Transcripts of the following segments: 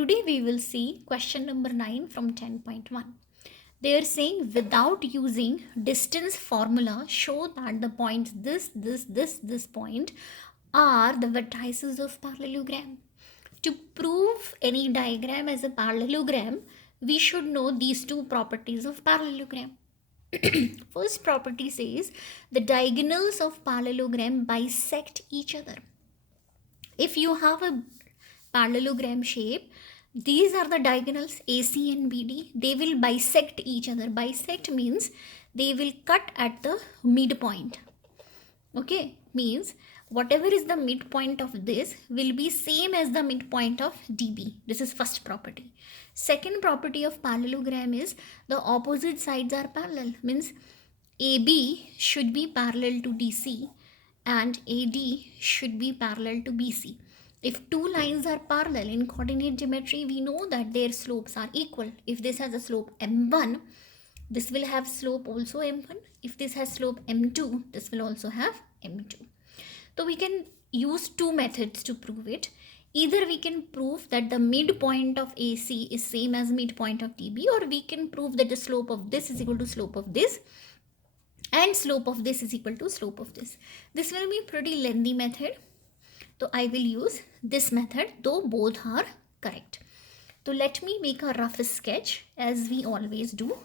Today we will see question number 9 from 10.1. They are saying without using distance formula, show that the points this point are the vertices of parallelogram. To prove any diagram as a parallelogram, we should know these two properties of parallelogram. First property says the diagonals of parallelogram bisect each other. If you have a parallelogram shape, these are the diagonals AC and BD. They will bisect each other. Bisect means they will cut at the midpoint. Okay, means whatever is the midpoint of this will be same as the midpoint of DB. This is first property. Second property of parallelogram is the opposite sides are parallel. Means AB should be parallel to DC and AD should be parallel to BC. If two lines are parallel in coordinate geometry, we know that their slopes are equal. If this has a slope m1, this will have slope also m1. If this has slope m2, this will also have m2. So we can use two methods to prove it. Either we can prove that the midpoint of AC is same as midpoint of DB, or we can prove that the slope of this is equal to slope of this and slope of this is equal to slope of this. This will be pretty lengthy method. So I will use this method, though both are correct. So let me make a rough sketch as we always do.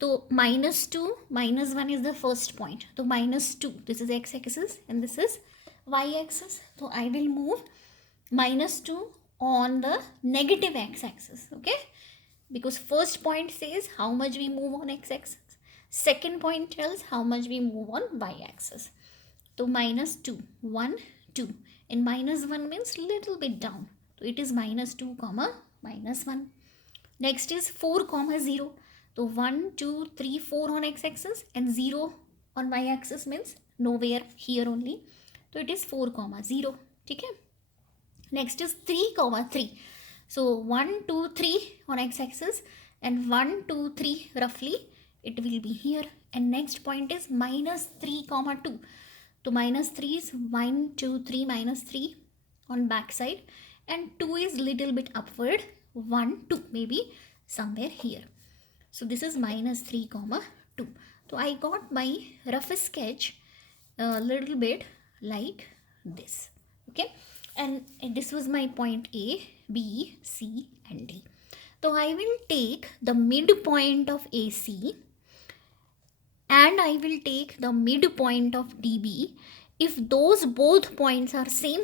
So -2, -1 is the first point. So -2, this is x-axis and this is y-axis. So I will move -2 on the negative x-axis, okay? Because first point says how much we move on x-axis. Second point tells how much we move on y-axis. So -2, 1, 2. And -1 means little bit down. So it is -2 comma -1. Next is 4 comma 0. So 1, 2, 3, 4 on x-axis and 0 on y-axis means nowhere, here only. So it is 4 comma 0. Okay. Next is 3 comma 3. So 1, 2, 3 on x-axis and 1, 2, 3 roughly it will be here. And next point is -3 comma 2. So -3 is 1, 2, 3, -3 on back side and 2 is little bit upward, 1, 2 maybe somewhere here. So this is -3 comma 2. So I got my rough sketch a little bit like this. Okay, and this was my point A, B, C and D. So I will take the midpoint of AC and I will take the midpoint of DB. If those both points are same,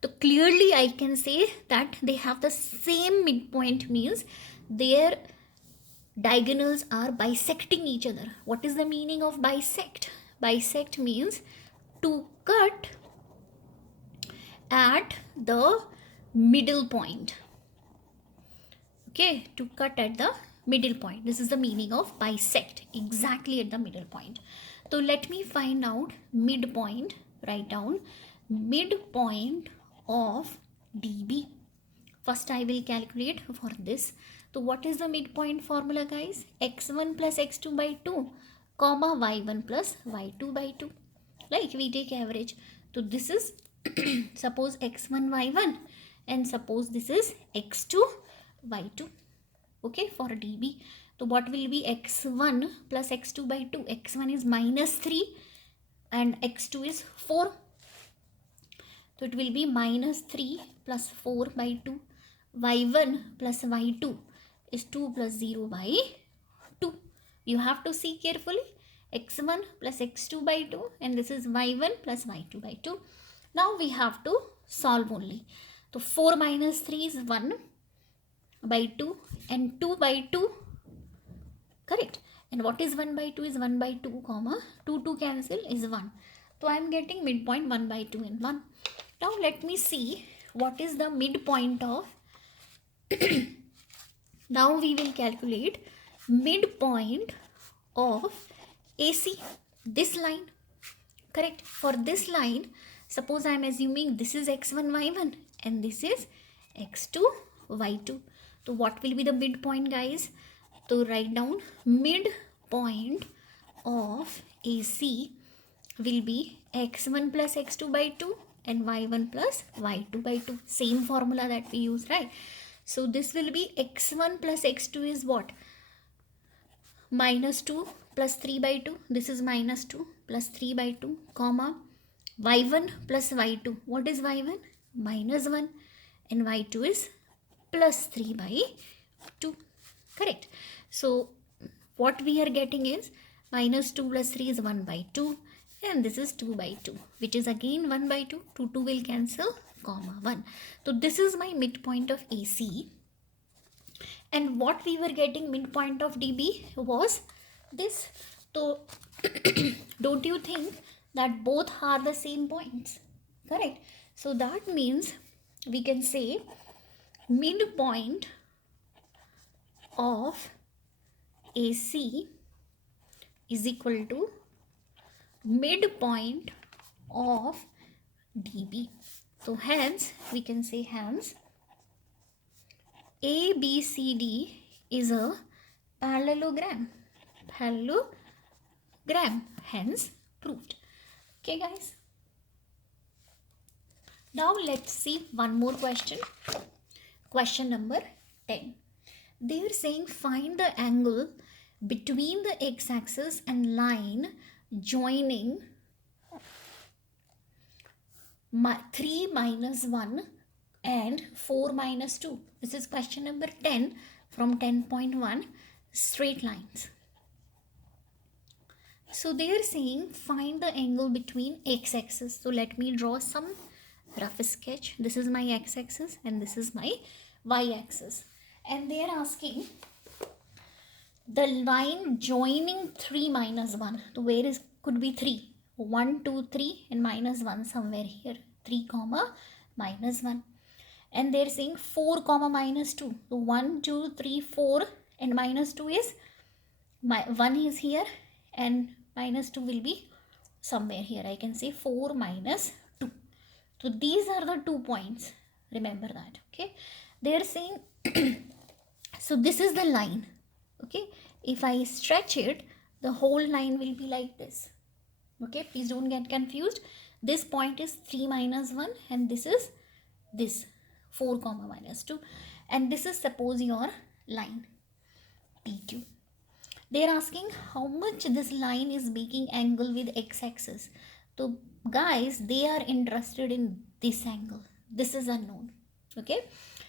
so clearly I can say that they have the same midpoint, means their diagonals are bisecting each other. What is the meaning of bisect? Bisect means to cut at the middle point. Okay, to cut at the middle point. This is the meaning of bisect, exactly at the middle point. So let me find out midpoint. Write down midpoint of DB. First I will calculate for this. So what is the midpoint formula, guys? x1 plus x2 by 2 comma y1 plus y2 by 2. Like we take average. So this is suppose x1 y1 and suppose this is x2 y2. Okay, for DB. So what will be x1 plus x2 by 2? x1 is -3 and x2 is 4. So it will be -3 plus 4 by 2. y1 plus y2 is 2 plus 0 by 2. You have to see carefully. x1 plus x2 by 2 and this is y1 plus y2 by 2. Now we have to solve only. So 4 minus 3 is 1 by 2 and 2 by 2, correct? And what is 1 by 2 is 1 by 2 comma 2 cancel is 1. So I am getting midpoint 1 by 2 and 1. Now let me see what is the midpoint of now we will calculate midpoint of AC, this line, correct? For this line, suppose I am assuming this is x1 y1 and this is x2 y2. So what will be the midpoint, guys? So write down midpoint of AC will be x1 plus x2 by 2 and y1 plus y2 by 2. Same formula that we use, right? So this will be x1 plus x2 is what? Minus 2 plus 3 by 2. This is minus 2 plus 3 by 2, comma. Y1 plus y2. What is y1? Minus 1. And y2 is plus 3 by 2. Correct. So what we are getting is minus 2 plus 3 is 1 by 2. And this is 2 by 2. Which is again 1 by 2. 2 will cancel, comma 1. So this is my midpoint of AC. And what we were getting midpoint of DB was this. So don't you think that both are the same points? Correct. So that means we can say midpoint of AC is equal to midpoint of DB. So hence we can say hence ABCD is a parallelogram. Parallelogram, hence proved. Okay guys. Now let's see one more question. Question number 10. They are saying find the angle between the x-axis and line joining 3 minus 1 and 4 minus 2. This is question number 10 from 10.1, straight lines. So they are saying find the angle between x-axis. So let me draw some rough sketch. This is my x-axis and this is my y-axis. And they are asking the line joining 3 minus 1. So where is could be 3? 1, 2, 3 and minus 1 somewhere here. 3 comma minus 1. And they are saying 4 comma minus 2. So 1, 2, 3, 4 and minus 2 is 1 is here and minus 2 will be somewhere here. I can say 4 minus 2. So these are the 2 points. Remember that. Okay. They are saying so this is the line. Okay. If I stretch it, the whole line will be like this. Okay. Please don't get confused. This point is 3 minus 1 and this is this 4 comma minus 2. And this is suppose your line PQ. They are asking how much this line is making angle with x-axis. So guys, they are interested in this angle. This is unknown. Okay.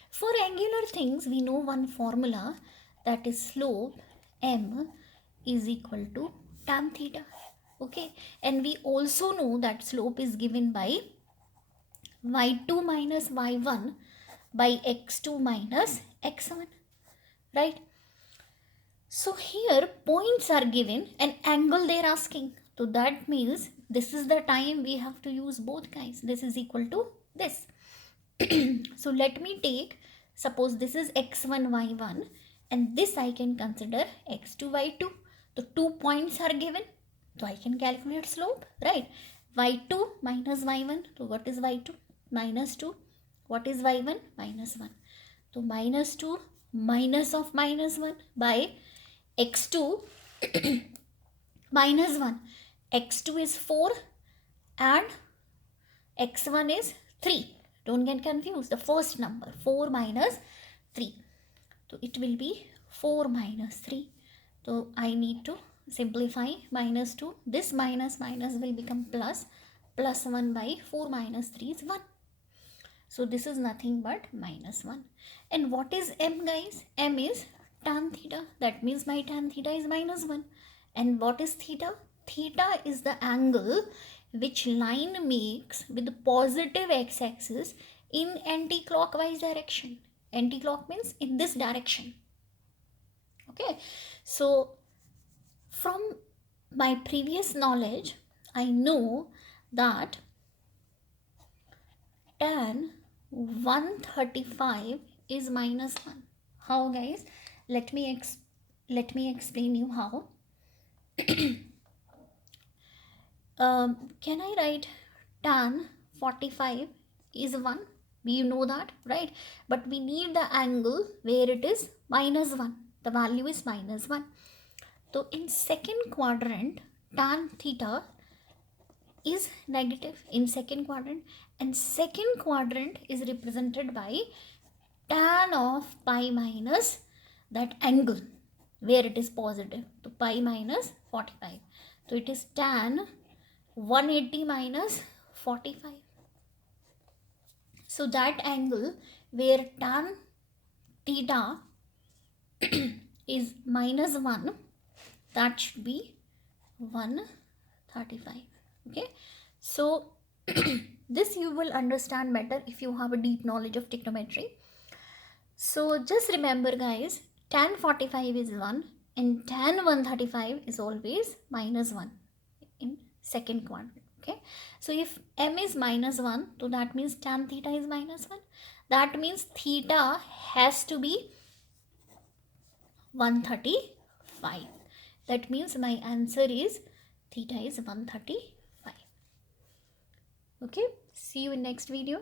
For angular things, we know one formula, that is slope m is equal to tan theta. Okay. And we also know that slope is given by y2 minus y1 by x2 minus x1. Right. So here points are given and angle they are asking. So that means this is the time we have to use both guys. This is equal to this. So let me take, suppose this is x1 y1 and this I can consider x2 y2. The 2 points are given. So I can calculate slope, right? y2 minus y1. So what is y2? Minus 2. What is y1? Minus 1. So minus 2 minus of minus 1 by x2 minus 1. x2 is 4 and x1 is 3. Don't get confused. The first number 4 minus 3. So it will be 4 minus 3. So I need to simplify minus 2. This minus will become plus. Plus 1 by 4 minus 3 is 1. So this is nothing but minus 1. And what is m guys? M is tan theta. That means my tan theta is minus 1. And what is theta? Theta is the angle which line makes with the positive x-axis in anti-clockwise direction. Anti-clock means in this direction. Okay. So from my previous knowledge, I know that tan 135 is minus 1. How guys? Let me explain you how. Can I write tan 45 is 1? We know that, right? But we need the angle where it is minus 1. The value is minus 1. So in second quadrant, tan theta is negative in second quadrant, and second quadrant is represented by tan of pi minus that angle where it is positive. So pi minus 45. So it is tan 180 minus 45. So that angle where tan theta is minus 1, that should be 135. Okay, so this you will understand better if you have a deep knowledge of trigonometry. So just remember guys, tan 45 is 1 and tan 135 is always minus 1 in second quadrant. Okay, so if m is minus 1, so that means tan theta is minus 1. That means theta has to be 135. That means my answer is theta is 135. Okay, see you in next video.